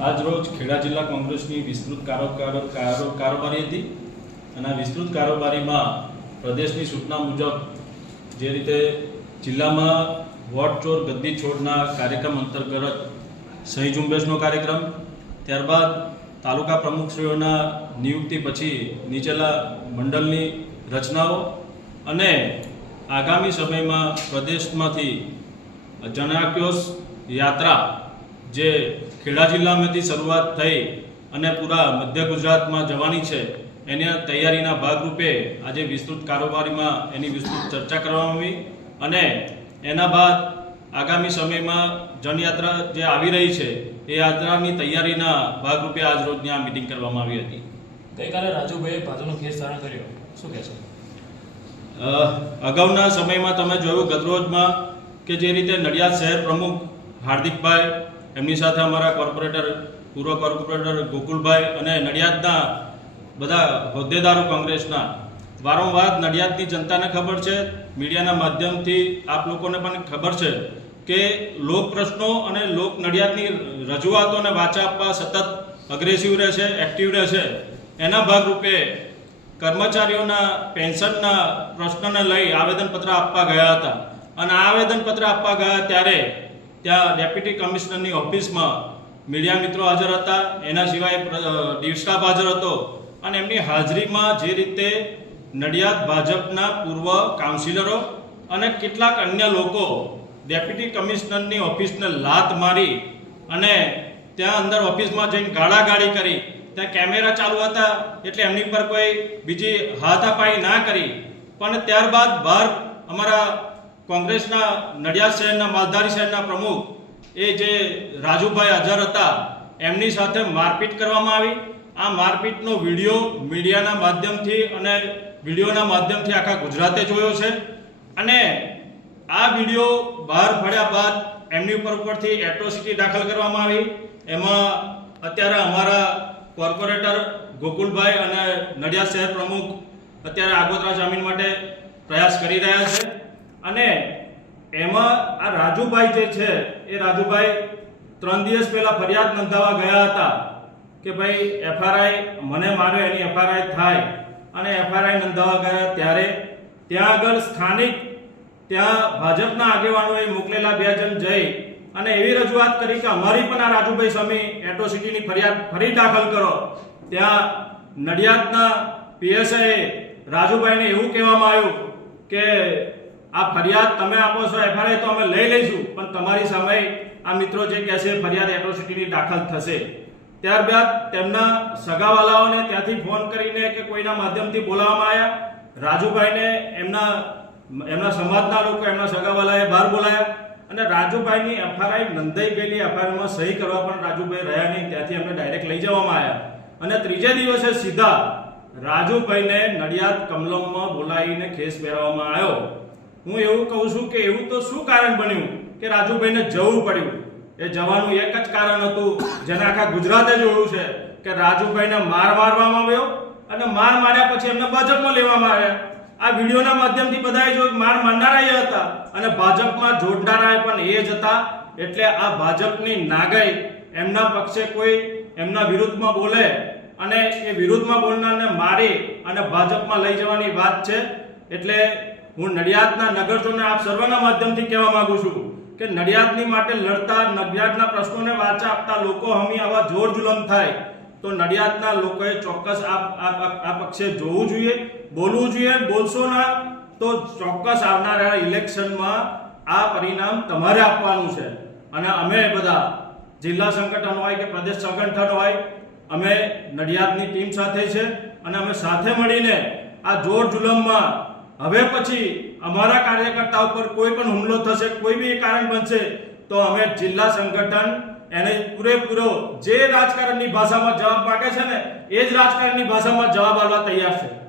આજ રોજ ખેડા જિલ્લા કોંગ્રેસની વિસ્તૃત કારો કારો- કારો- કારોબારી હતી અને આ વિસ્તૃત કારોબારીમાં પ્રદેશની સૂચના મુજબ જે રીતે જિલ્લામાં વોટ ચોર ગદ્દી છોડના કાર્યક્રમ અંતર્ગત સહી ઝુંબેશનો કાર્યક્રમ, ત્યારબાદ તાલુકા પ્રમુખશ્રીઓના નિયુક્તિ પછી નીચેલા મંડળની રચનાઓ અને આગામી સમયમાં પ્રદેશમાંથી જનાક્યોસ યાત્રા જે ખેડા જિલ્લામાંથી શરૂઆત થઈ અને પૂરા મધ્ય ગુજરાતમાં જવાની છે એની તૈયારીના ભાગરૂપે આજે વિસ્તૃત કારોબારીમાં એની વિસ્તૃત ચર્ચા કરવામાં આવી અને એના બાદ આગામી સમયમાં જનયાત્રા જે આવી રહી છે એ યાત્રાની તૈયારીના ભાગરૂપે આજ રોજની આ મિટિંગ કરવામાં આવી હતી. ગઈકાલે રાજુભાઈએ ભાજપનો ખેસ ધારણ કર્યો. શું કહેશો? અગાઉના સમયમાં તમે જોયું ગતરોજમાં કે જે રીતે નડિયાદ શહેર પ્રમુખ હાર્દિકભાઈ, એમની સાથે અમારા કોર્પોરેટર, પૂર્વ કોર્પોરેટર ગોકુલભાઈ અને નડિયાદના બધા હોદ્દેદારો કોંગ્રેસના. વારંવાર નડિયાદની જનતાને ખબર છે, મીડિયાના માધ્યમથી આપ લોકોને પણ ખબર છે કે લોક પ્રશ્નો અને લોક નડિયાદની રજૂઆતોને વાચા આપવા સતત અગ્રેસિવ રહેશે એક્ટિવ રહેશે. એના ભાગરૂપે કર્મચારીઓના પેન્શનના પ્રશ્નને લઈ આવેદનપત્ર આપવા ગયા હતા. અને આ આવેદનપત્ર આપવા ગયા ત્યારે ત્યાં ડેપ્યુટી કમિશનરની ઓફિસમાં મીડિયા મિત્રો હાજર હતા. એના સિવાય ડીવ હાજર હતો અને એમની હાજરીમાં જે રીતે નડિયાદ ભાજપના પૂર્વ કાઉન્સિલરો અને કેટલાક અન્ય લોકો ડેપ્યુટી કમિશનરની ઓફિસને લાત મારી અને ત્યાં અંદર ઓફિસમાં જઈને ગાળાગાળી કરી. ત્યાં કેમેરા ચાલુ હતા એટલે એમની પર કોઈ બીજી હાથાપાઈ ના કરી. પણ ત્યારબાદ બહાર અમારા કોંગ્રેસના નડિયાદ શહેરના માલધારી શહેરના પ્રમુખ એ જે રાજુભાઈ હાજર હતા, એમની સાથે મારપીટ કરવામાં આવી. આ મારપીટનો વીડિયો મીડિયાના માધ્યમથી અને વિડીયોના માધ્યમથી આખા ગુજરાતે જોયો છે. અને આ વીડિયો બહાર પડ્યા બાદ એમની ઉપર ઉપરથી એટ્રોસિટી દાખલ કરવામાં આવી. એમાં અત્યારે અમારા કોર્પોરેટર ગોકુલભાઈ અને નડિયાદ શહેર પ્રમુખ અત્યારે આગોતરા જામીન માટે પ્રયાસ કરી રહ્યા છે. અને એમાં આ રાજુભાઈ જે છે, એ રાજુભાઈ ત્રણ દિવસ પહેલા ફરિયાદ નોંધાવા ગયા હતા કે ભાઈ એફઆરઆઈ મને માર્યો એની એફઆરઆઈ થાય. અને એફઆરઆઈ નોંધાવા ગયા ત્યારે ત્યાં આગળ સ્થાનિક, ત્યાં ભાજપના આગેવાનોએ મોકલેલા બે જણ જઈ અને એવી રજૂઆત કરી કે અમારી પણ આ રાજુભાઈ સ્વામી એટ્રોસિટીની ફરિયાદ ફરી દાખલ કરો. ત્યાં નડિયાદના પીએસઆઈ રાજુભાઈને એવું કહેવામાં આવ્યું કે આ ફરિયાદ તમે આપો છો એફઆરઆઈ તો અમે લઈ લઈશું, પણ તમારી સામે આ મિત્રો જે કહેશે ફરિયાદ એટ્રોસિટીની દાખલ થશે. ત્યારબાદ તેમના સગાવાલાઓને ત્યાંથી ફોન કરીને કે કોઈના માધ્યમથી બોલાવવામાં આવ્યા. રાજુભાઈને એમના એમના સમાજના લોકો, એમના સગાવાલાએ બહાર બોલાયા અને રાજુભાઈની એફઆરઆઈ નોંધાઈ ગયેલી એફઆઈઆરમાં સહી કરવા પણ રાજુભાઈ રહ્યા નહીં, ત્યાંથી એમને ડાયરેક્ટ લઈ જવામાં આવ્યા. અને ત્રીજે દિવસે સીધા રાજુભાઈને નડિયાદ કમલમમાં બોલાવીને ખેસ પહેરવામાં આવ્યો. હું એવું કહું છું કે એવું તો શું કારણ બન્યું કે રાજુભાઈને જવું પડ્યું? એ જવાનું એક જ કારણ હતું, જેને આખા ગુજરાતે જોયું છે કે રાજુભાઈને માર મારવામાં આવ્યો અને માર માર્યા પછી એમને ભાજપમાં લેવામાં આવ્યા. આ વિડીયોના માધ્યમથી બધાએ જો માર મારનારા એ હતા અને ભાજપમાં જોડનારા પણ એ જ હતા. એટલે આ ભાજપની નાગાઈ એમના પક્ષે કોઈ એમના વિરુદ્ધમાં બોલે અને એ વિરુદ્ધમાં બોલનારને મારી અને ભાજપમાં લઈ જવાની વાત છે. એટલે હું નડિયાદના નગરજોને આપ સર્વના માધ્યમથી કહેવા માંગુ છું કે નડિયાદની માટે લડતા નડિયાદના પ્રશ્નોને વાચા આપતા લોકો હમી આવા જોર જુલમ થાય તો નડિયાદના લોકોએ ચોક્કસ આ પક્ષે જોવું જોઈએ, બોલવું જોઈએ, બોલશો ના તો ચોક્કસ આવનારા ઇલેક્શનમાં આ પરિણામ તમારે આપવાનું છે. અને અમે બધા જિલ્લા સંગઠન હોય કે પ્રદેશ સંગઠન હોય, અમે નડિયાદની ટીમ સાથે છે અને અમે સાથે મળીને આ જોર જુલમમાં હવે પછી અમારા કાર્યકર્તા ઉપર કોઈ પણ હુમલો થશે, કોઈ બી કારણ બનશે, તો અમે જિલ્લા સંગઠન એને પૂરેપૂરો જે રાજકારણની ભાષામાં જવાબ માગે છે ને, એ જ રાજકારણની ભાષામાં જવાબ આપવા તૈયાર છે.